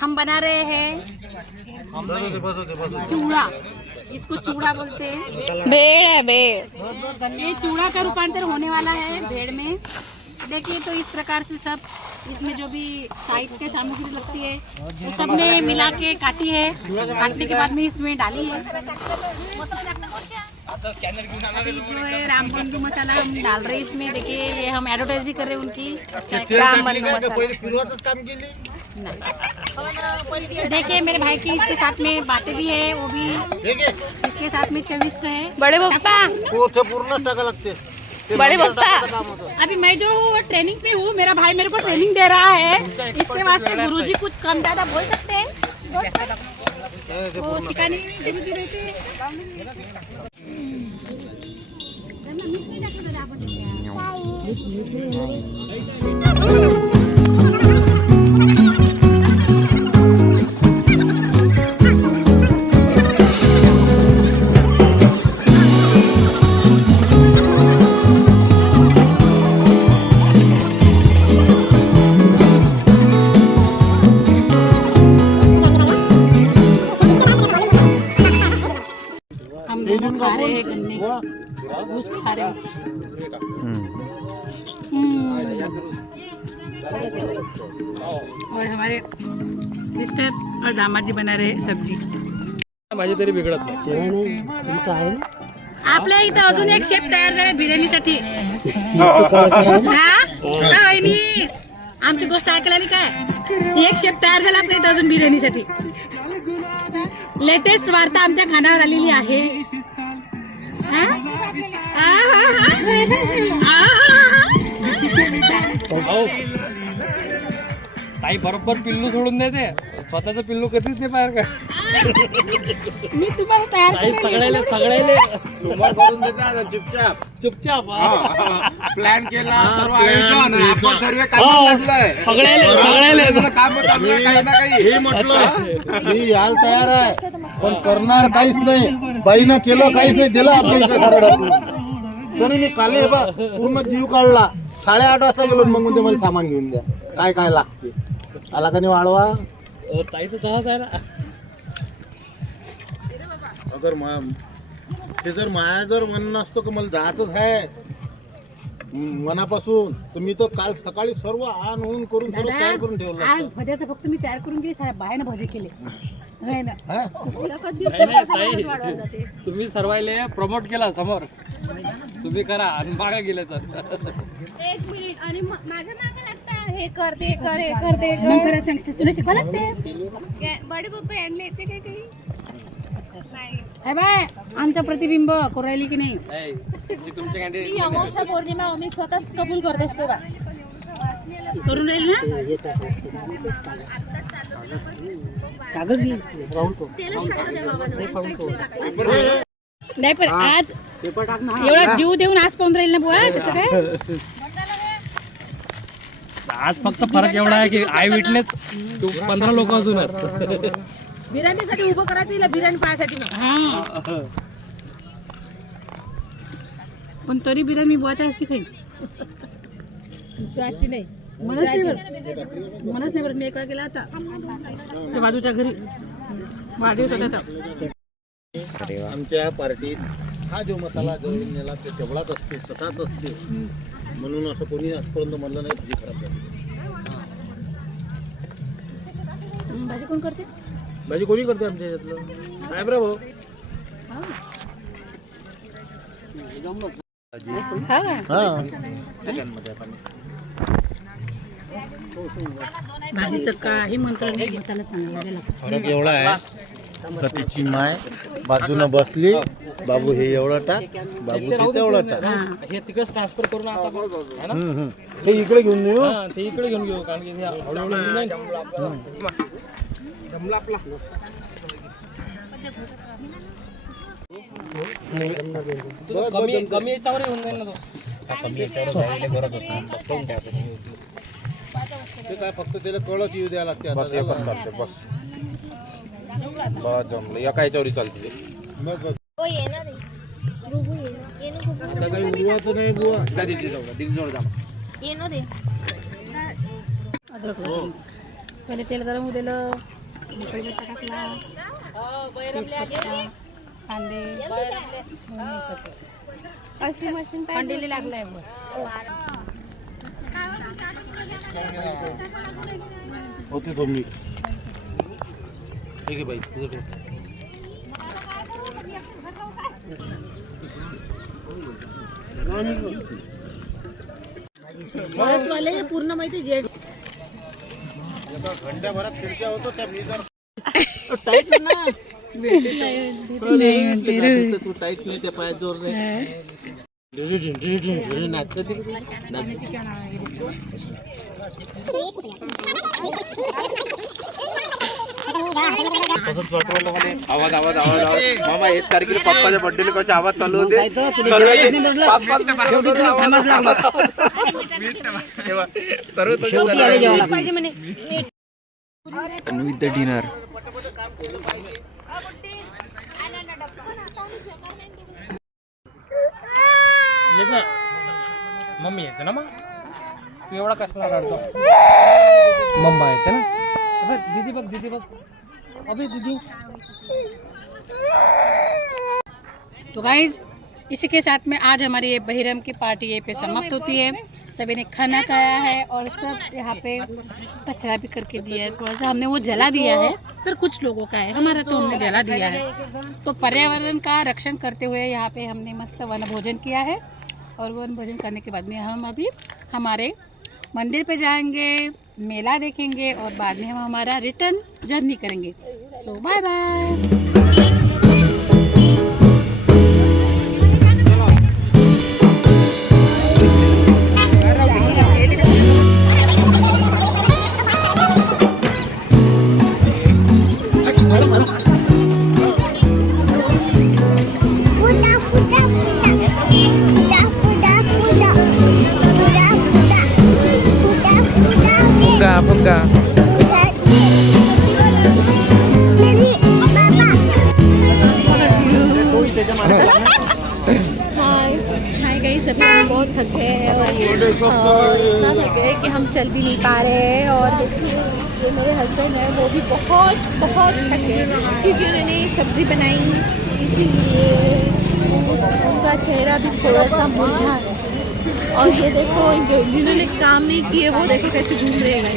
हम बना रहे हैं चूड़ा, इसको चूड़ा बोलते हैं। भेड़ है भेड़। ये चूड़ा का रूपांतर होने वाला है भेड़ में। देखिए तो इस प्रकार से सब इसमें जो भी साहित्य सामग्री लगती है वो सब ने मिला के काटी है। काटने के बाद में इसमें डाली है। अभी जो है रामबंधु मसाला हम डाल रहे हैं इसमें। देखिए ये हम एडवर्टाइज भी कर रहे हैं उनकी। अच्छा देखिए मेरे भाई की इसके साथ में बातें भी है, वो भी इसके साथ में चविष्ट है। बड़े पप्पा पूर्ण टका लगते। बड़े पप्पा अभी मैं जो ट्रेनिंग पे हूँ, मेरा भाई मेरे को ट्रेनिंग दे रहा है। इसके वास्ते गुरुजी कुछ कम ज्यादा बोल सकते हैं। वो सिखाने के लिए गुरुजी रहते हैं। खा रहे हैं गन्ने घूस खा रहे हैं। और हमारे सिस्टर और दामाद जी बना रहे सब्जी। माझी तरी बिघडत नाही। आपल्या इथं अजून एक शेफ तयार झाले बिर्याणीसाठी। आमची गोष्ट ऐकायला आली काय? एक शेफ तयार झाला आपल्या इथं अजून बिर्याणीसाठी। लेटेस्ट वार्ता आमच्या खानावर आलेली आहे। ताई बरोबर पिल्लू सोडून देते, स्वतःचं पिल्लू कधीच नाही बाहेर का. मी तुम्हाला तयार सगळ्याले चुपचाप प्लॅन केला सर्व आयोजन आपण सर्व कामाला लागलोय. सगळ्याले काम चालू आहे काही ना काही. हे म्हटलं मी याल तयार आहे पण करणार काहीच नाही. बाईनं केलं काहीच नाही दिलं आपल्या इकडे सगळं. तरी मी काल पूर्ण जीव काढला. 8:30 वाजता गेलो मग म्हणते मला सामान घेऊन द्या काय काय लागते. आला का नाही वाढवा. ताईचं तसंच आहे ना. अगर ते जर माया जर म्हणणं असतं की मला जायचंच आहे मनापासून तर मी तर काल सकाळी सर्व आण होऊन करून सर्व तयार करून ठेवलं. आज भज्याचं फक्त मी तयार करून गेली. बाहेर भजे केले. तुम्ही सर्वांना प्रमोट केला समोर. तुम्ही करा आणि मागा गेले तर 1 मिनिट आणि माझ्या मागे लागता हे कर ते कर हे कर ते कर. सांगते तुला शिकवा लागते. बडे पप्पा यांना येते काय काही नाही. हे बाय आमचं प्रतिबिंब कोरायली की नाही. मी अमावस्या पौर्णिमा मी स्वतःच कबूल करत असतो बा. करून राहील ना. नाही पण आज एवढा जीव देऊन आज पाहून राहील ना बुवा. त्याचं काय आज फक्त फरक एवढा आहे की आय विटनेस 15 लोक अजून आहेत. बिर्याणीसाठी उभं करा तिला बिर्याणी पाहायसाठी. हा पण तरी बिर्याणी बुवाच्या हातची खाईन. नाही मनच नाही बरं. मी एक वेळा गेला होता त्या बाजूच्या घरी वाढदिवस होता. आमच्या पार्टीत हा जो मसाला जो नेला ते तेवढाच असते तसाच असते म्हणून असं कोणी आजपर्यंत म्हणलं नाही भाजी खराब झाली. भाजी कोण करते? भाजी कोणी करते आमच्या याच्यातलं काय बरं भाऊ. भाजीचं काही मंत्र नाही, मसाला चांगला लागेल. फरक एवढा आहे तर तिची माय बाजूनं बसली, बाबू हे एवढं टाक, बाबू ते तेवढं टाक. हे तिकडेच ट्रान्सफर करून आता बघ, है ना? हे इकडे घेऊन येऊ. हा, ते इकडे घेऊन घेऊ कारण की हे हळूहळू येऊन जाईल. तुझं कमी याच्यावर येऊन जाईल ना तो. ते काय फक्त त्याला कळच येऊ द्यायला लागते आता. बस जमलं एका याच्यावरी चालते. मग ओ येणार आहे. गुगू येणार. येणं गुगू. आता काही बुवा नाही बुवा. येणार आहे. अद्रक लसूण. पहिले तेल गरम होऊ दिलं, कढीपत्ता टाकला, तेजपत्ता, कांदे, अशी मशीन अंडेली लागलाय वर. होते तो मी. ठीक आहे बाई तुझं ठेव. वाले पूर्ण माहिती जे एका घंट्याभरात खिडक्या होतो त्या मी जर टाईट ना तू टाईट नाही त्या पायात जोर नाही. आवाज आवाज आवाज आवाज मामा 1 तारखेला पप्पाच्या बर्थडेला कसे आवाज चालू होते. With the dinner. मम्मी येते ना मग तू एवढा कसला काढतो. मम्मा येते ना. बघ दीदी बघ, दीदी बघ. अबे दीदी. तो गाइज इसी के साथ में आज हमारी ये बहिरम की पार्टी ये पे समाप्त होती है. सभी ने खाना खाया है और सब यहाँ पे कचरा भी करके दिया है. थोड़ा सा हमने वो जला दिया है, पर कुछ लोगों का है, हमारा तो हमने जला दिया है. तो पर्यावरण का रक्षण करते हुए यहाँ पे हमने मस्त वन भोजन किया है. और वन भोजन करने के बाद में हम अभी हमारे मंदिर पे जाएंगे, मेला देखेंगे और बाद में हम हमारा रिटर्न जर्नी करेंगे. So bye bye. फुग्गा. हाय गाइस, अभी हम बहुत थके हैं और इतना थके हैं कि हम चल भी नहीं पा रहे हैं. और देखिए ये मेरे हस्बैंड है, वो भी बहुत बहुत थके हैं क्योंकि उन्होंने सब्जी बनाई, इसीलिए उनका चेहरा भी थोड़ा सा मुरझा है. और ये देखो जिन्होंने काम नहीं किए वो देखो कैसे घूम रहे हैं.